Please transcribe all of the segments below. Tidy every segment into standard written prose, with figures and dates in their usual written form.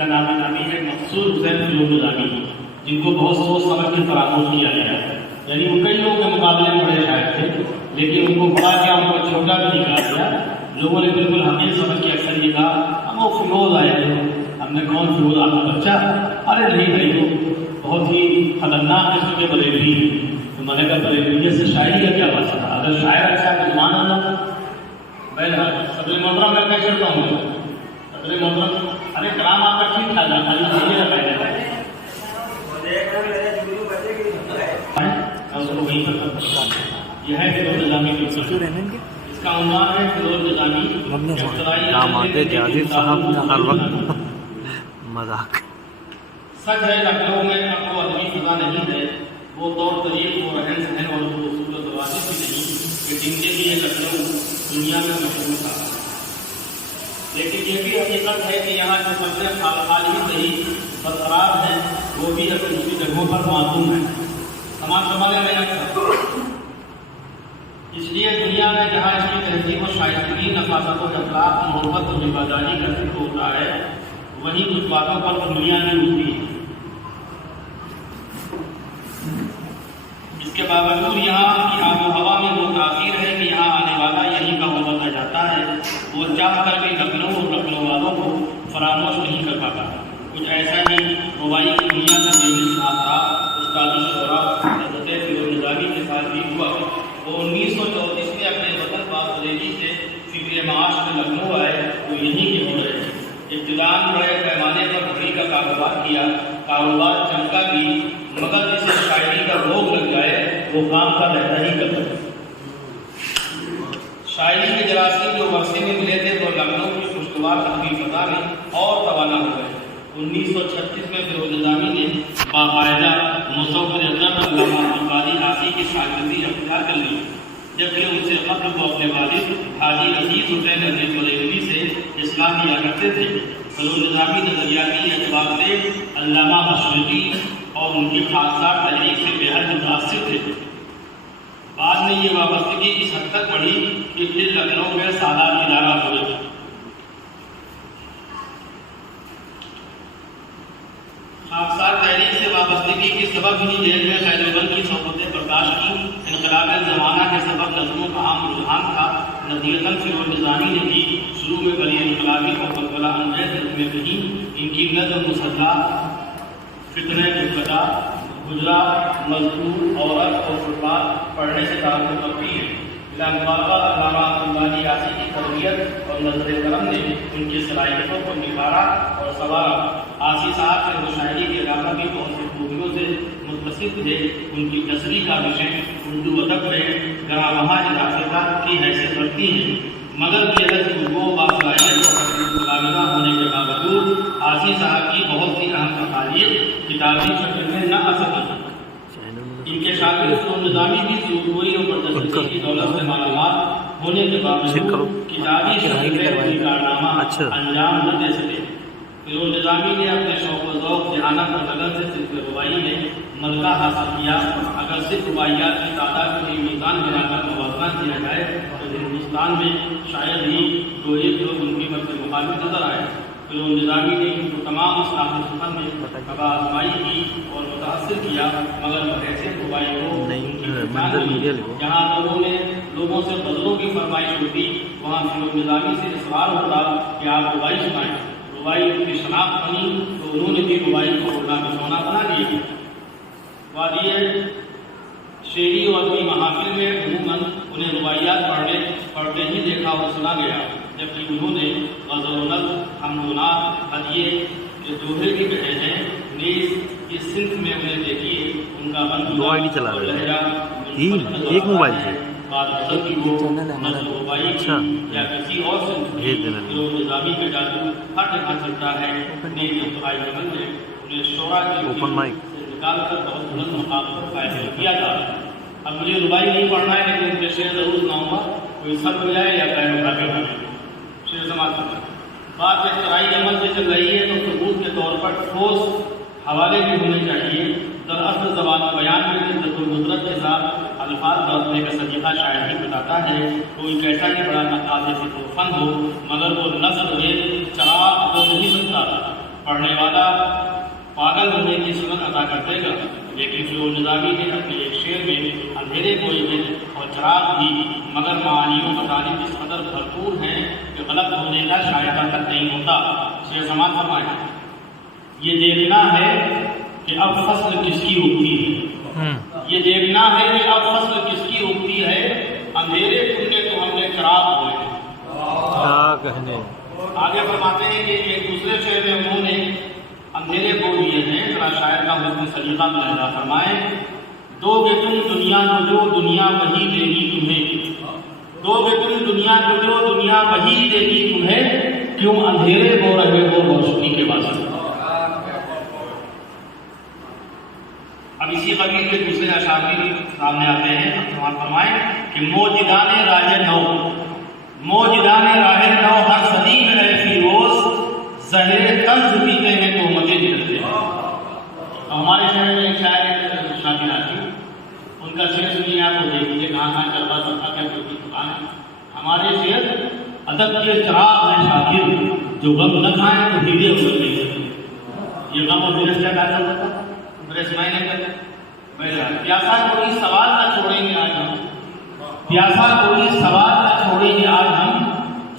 کا نام نامی ہے مقصود حسین فیروز نظامی، جن کو بہت سوچ سمجھ کے فراموش کیا گیا ہے. یعنی وہ کئی لوگوں کے مقابلے میں بڑے شاعر تھے، لیکن ان کو بڑا کیا ان کو چھوٹا بھی نہیں کہا گیا. لوگوں نے بالکل حقیق سمجھ کے اکثر یہ کہا ہم وہ فیروز آئے تھے. ہم نے کون فیروز آپ کا بچہ؟ ارے نہیں بھائی، وہ بہت ہی خطرناک قسم کے بریلوی ہیں. تو میں نے کہا بریلویت سے شاعری کا کیا بات ہے؟ اگر شاعر اچھا تو زمان آنا. بہرحال صدر محترم میں کہہ چلتا ہوں، صدر محترم ارے کلام آپ کا ٹھیک ٹھاک ہے، یہ ہے فیروز نظامی کی اصول. اس کا عنوان ہے فیروز نظامی داماد جاذب صاحب ہر وقت مذاق. سچ ہے لکھنؤ میں اب وہ ادبی فضا نہیں ہے، وہ طور طریق وہ رہن سہن اور وہ اصول و ضوابط بھی نہیں کہ جن کے لیے لکھنؤ دنیا میں مشہور تھا. لیکن یہ بھی حقیقت ہے کہ یہاں جو فصلیں حال ہی صحیح برقرار ہیں وہ بھی اپنی دوسری جگہوں پر معصوم ہیں. تمام زمانے میں اکثر اس لیے دنیا میں جہاں اس کی تہذیب و شائستگی، نفاست و اخلاق، محبت و وفاداری کا ذکر ہوتا ہے، وہیں کچھ باتوں پر دنیا میں ہوتی ہے. اس کے باوجود یہاں کی آب و ہوا میں وہ تاثیر ہے کہ یہاں آنے والا یہیں کا ہوتا جاتا ہے. وہ چاہ کر بھی لکھنؤ اور لکھنؤ والوں کو فراموش نہیں کر پاتا. کچھ ایسا ہی ربائی کی دنیا کا بے مثال تھا استاد الشعراء حضرت فیروز نظامی کے ساتھ بھی ہوا. وہ 1934 میں اپنے وطن بریلی سے فکر معاش میں لکھنؤ آئے. وہ یہیں کے ہو رہے تھے. ابتداءً بڑے پیمانے پر گھڑی کا کاروبار کیا. کاروبار چمکا بھی، مگر جسے شاعری کا روگ لگ جائے وہ کام کا رہتا ہی کرتا. شاعری کے جراثیم جو ورثے میں ملے تھے وہ لکھنؤ کی خوشگوار ادبی فضا میں اور توانا ہو گئے. 1936 میں فیروز نظامی نے باقاعدہ مصور اجم علامہ عبدالقادر عاصی کی شاگردی اختیار کر لی، جبکہ ان سے قبل وہ اپنے والد حاجی عزیز حسین عزیز بریلوی سے اصلاح کیا کرتے تھے. فیروز نظامی نظریاتی اعتبار سے علامہ مشرقی اور ان کی خاصات تحریک سے بے حد متاثر تھے. بعد میں یہ وابستگی اس حد تک بڑھی کہ پھر لکھنؤ میں سالار ادارہ ہوئے. خاصات تحریک سے وابستگی کے سبب ہی جیل میں خیربند کی صحبتیں برداشت کی. انقلاب زمانہ کے سبب نظموں کا عام رجحان تھا. نتیجتاً فیروز نظامی نے بھی شروع میں بڑی انقلابی اور بلبلہ انگیز نظمیں کہیں. ان کی نظم مسلح، فتنہ جبکدہ، گجرا، مزدور، عورت اور فٹبال پڑھنے سے تعلق رکھتی ہے. بلا مبالغہ علامہ عبدالقادر عاصی کی تربیت اور نظر کرم نے ان کی صلاحیتوں کو نکھارا اور سنوارا. عاصی صاحب سے وہ شاعری کے علاوہ بھی بہت سی خوبیوں سے متصف تھے. ان کی تصریح کا وشے اردو ادب میں گراں اضافہ کی حیثیت رکھتی ہے، مگر بےحد خوشبو باصلاحیت اور مقابلہ ہونے کے باوجود عاصی صاحب کی بہت سی اہم تقاریر کتابی شکل میں نہ آ سکی. ان کے شاگرد فیروز نظامی بھی سوئی اور بردستی کی دولت سے معلومات ہونے کے باوجود کتابی شکل میں کوئی کارنامہ انجام نہ دے سکے. فیروز نظامی نے اپنے شوق و ذوق، ذہانت اور لگن سے صرف ربائی میں ملکہ حاصل کیا. اگر صرف رباعیات کی تعداد کی میزان بنا کر موازنہ کیا جائے تو ہندوستان میں شاید ہی دو ایک لوگ ان کی مد مقابل نظر آئے. فیروز نظامی نے ان کو تمام اسلام سفر میں حبا آزمائی کی اور متاثر کیا، مگر ایسے ربائی کو جہاں لوگوں سے غزلوں کی فرمائش ہوتی وہاں فیروز نظامی سے اصرار ہوتا کہ آپ ربائی سنائیں. ربائی کی شناخت بنی تو انہوں نے بھی ربائی کو اڑنا کا سونا بنا لیا. وادی شعری اور ادبی محافل میں عموماً انہیں رباعیات پڑھتے ہی دیکھا اور سنا گیا، جبکہ انہوں نے غزل و نظم، حمد و نعت، ہدیے جو دوہے بھی کہے ہیں نیز اس صنف میں انہیں دیکھیے. ان کا لہجہ ایک موبائل سے بات غزل کی ہو، نظم ربائی کی یا کسی اور صنف کی، فیروز نظامی کا جادو ہر جگہ چلتا ہے. نیز ابتدائی عمل میں انہیں شعراء کی نکال کر بہت بلند مقام پر فائدہ کیا تھا. اب مجھے ربائی نہیں پڑھنا ہے لیکن ان کے شعر ضرور سناؤں گا. کوئی سب مل جائے یا پیر اٹھا کے بنے شعر سماعت کرنا. بات اختراعی عمل سے چل رہی ہے تو ثبوت کے طور پر ٹھوس حوالے بھی ہونے چاہیے. دراصل زبان بیان میں شدت القدرت کے ساتھ الفاظ بولنے کا سلیقہ شاعر ہی بتاتا ہے. کوئی کیسا ہی بڑا نقاش فن ہو مگر وہ نثر میں چراغ ہو نہیں سکتا. پڑھنے والا پاگل ہونے کی صورت عطا کر دے گا، لیکن فیروز نظامی نے اپنے ایک شعر میں اندھیرے کوئی میں اور چراغ بھی مگر معانیوں کا تعلیم اس قدر بھرپور ہیں کہ غلط ہونے کا شائقہ تک نہیں ہوتا۔ شیخ سماعت فرمائیں، یہ دیکھنا ہے کہ اب فصل کس کی اگتی ہے، یہ دیکھنا ہے کہ اب فصل کس کی اگتی ہے، اندھیرے کھلنے تو ہم نے چراغ ہوئے ہیں۔ آگے فرماتے ہیں کہ ایک دوسرے شعر میں انہوں نے اندھیرے بول دیے ہیں، ذرا شاعر کا حسن سلیقہ ملاحظہ فرمائیں۔ دو گے تم دنیا کو جو دنیا وہی دے گی تمہیں، دو گے تم دنیا کو جو دنیا وہی دے گی تمہیں، کیوں اندھیرے بو رہے ہو روشنی کے واسطے۔ اب اسی قبیل کے دوسرے اشعار بھی سامنے آتے ہیں، فرمائیں کہ موجدان راہ نو، موجدان راہ نو ہر صدی میں اے فیروز، زہر طنز پیتے ہیں تو مزے نکلتے ہیں۔ ہمارے شہر میں ایک شاعر شاکر آتی، ان کا شعر سنیے آپ کو دیکھیے کہاں کہاں چلتا سکتا کیا کوئی دکان ہے۔ ہمارے شعر ادب کے چراغ ہیں شاکر، جو غم نہ کھائیں تو ہیرے ہو سکتے ہیں۔ یہ غم اور دلش کیا کہا چلتا تھا میرے اسماعیل نے کہا پیاسا کوئی سوال نہ چھوڑیں گے آج ہم، پیاسا کوئی سوال نہ چھوڑیں گے آج ہم،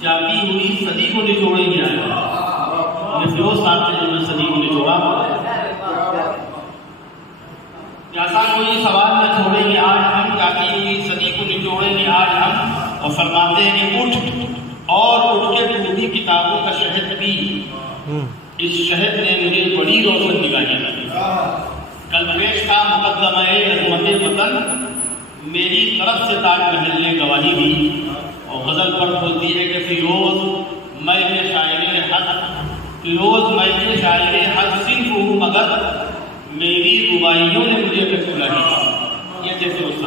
جاتی ہوئی صدی کو نچوڑیں گے آج ہم۔ یہ فیروز صاحب نے جو صدی کو نچوڑا، پیاسا کوئی سوال نہ چھوڑیں گے آج ہم، جاتی ہوئی صدی کو نچوڑیں گے آج ہم۔ اور فرماتے ہیں کہ اٹھ اور اٹھ کے پوری کتابوں کا شہد پی، اس شہد نے مجھے بڑی روشن نگاہی دی۔ کل پیش کا مقدمہ عظمت وطن، میری طرف سے تاج محل نے گواہی دی۔ اور غزل پر بولتی ہے کہ فیروز میں نے شاعر حق، فیروز میں نے شاعر حق صنف ہوں مگر میری رباعیوں نے مجھے کچھ لگی۔ یہ جیسے اس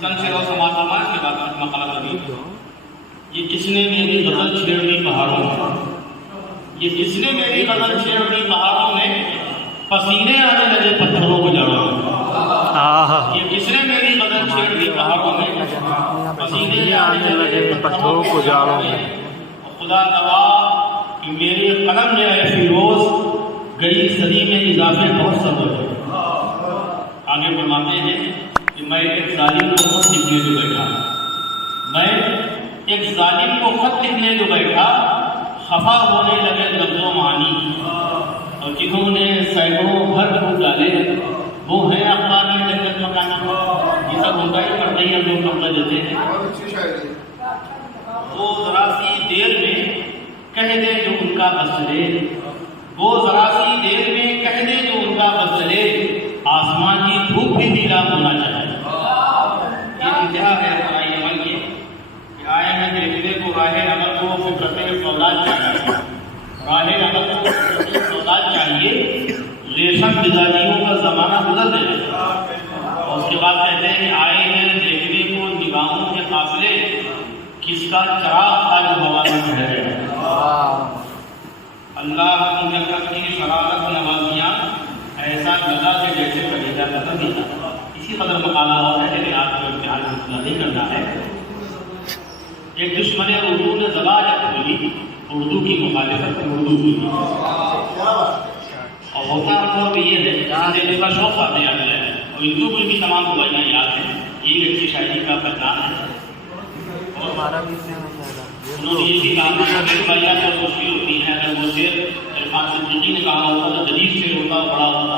چند شعر و سماعت فرمائیں کے بعد مقالہ کبھی، یہ کس نے میری غزل چھیڑ دی پہاڑوں میں، یہ کس نے میری غزل چھیڑ دی پہاڑوں میں، پسینے آنے لگے پتھروں کو جاڑوں میں۔ یہ کس نے میری غزل چھیڑ دی پہاڑوں میں، پسینے آنے لگے پتھروں کو جاڑوں میں۔ خدا گواہ کہ میرے قلم میں اے فیروز گئی صدی میں اضافے بہت صبر ہے۔ آگے فرماتے ہیں کہ میں ایک ظالم کو خط لکھنے جو بیٹھا، میں ایک ظالم کو خط لکھنے جو بیٹھا، خفا ہونے لگے لفظ و معنی، اور جنہوں نے سینکڑوں گھر ڈھونڈ ڈالے وہ ہیں اخبار میں جنت مکان۔ یہ سب ہوتا ہی کرتے ہی ہم لوگ کپڑے دیتے ہیں۔ وہ ذرا سی دیر میں کہہ دے جو ان کا بس چلے، وہ ذرا سی دیر میں کہہ دے جو ان کا بس چلے، آسمان کی دھوپ بھی نیلا ہونا چاہیے۔ یہ انتہا ہے رائے عمل کی کہ آئے ہیں دیکھنے کو راہ عمل کو فطرت فولاد چاہیے، راہ عمل کو فطرت فولاد چاہیے، ریشم مزاجیوں کا زمانہ گزر دے۔ اور اس کے بعد کہتے ہیں کہ آئے ہیں دیکھنے کو نگاہوں کے قافلے، کس کا چراغ تھا جو ہوا میں ٹھہرے۔ اللہ مجھے کی شرارت نوازیاں ایسا لگا کہ جیسے کلیجہ ختم نہیں تھا۔ اسی قدر مقالہ اور ہے لیکن آپ کو امتحان مطلع نہیں کرنا ہے۔ ایک دشمن اردو نے زبان کھولی، اردو کی مخالفت میں اردو کی، اور ہوتا اور بھی یہ ہے دیکھنے کا شوق آتے آ گیا ہے، اور اردو کی تمام روایاں یاد ہیں۔ یہ اچھی شاعری کا پیغام ہے۔ انہوں نے یہ بھی کہا کہ روایات بہت مشکل ہوتی ہیں، اگر وہ شعر عرفان صدیقی نے کہا ہوتا تو جدید شعر ہوتا بڑا ہوتا،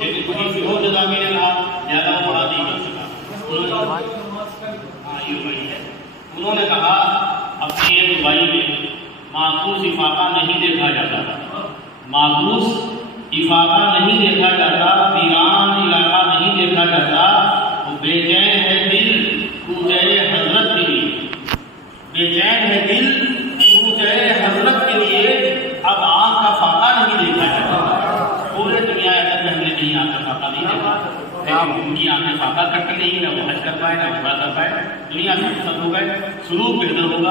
لیکن وہی فیروز نظامی نے کہا زیادہ وہ بڑا نہیں کر سکا۔ انہوں نے کہا اپنی ایک ربائی میں معکوس افاقہ نہیں دیکھا جاتا، معکوس افاقہ نہیں دیکھا جاتا، ویران علاقہ نہیں دیکھا جاتا، بے چین ہے دل کوچے حضرت کے لیے، بے چین ہے دل کوچے حضرت کے لیے، اب آنکھ کا فاقہ نہیں دیکھا جاتا۔ پورے دنیا اگر ہم نے کہیں آنکھ کا فاقہ نہیں دیکھا، ان کی آنکھیں فاقہ کرتی نہیں، نہ وہ حج کر پائے نہ عمرہ کر پائے، دنیا سے سب ہو گئے، سلوک بہتر ہوگا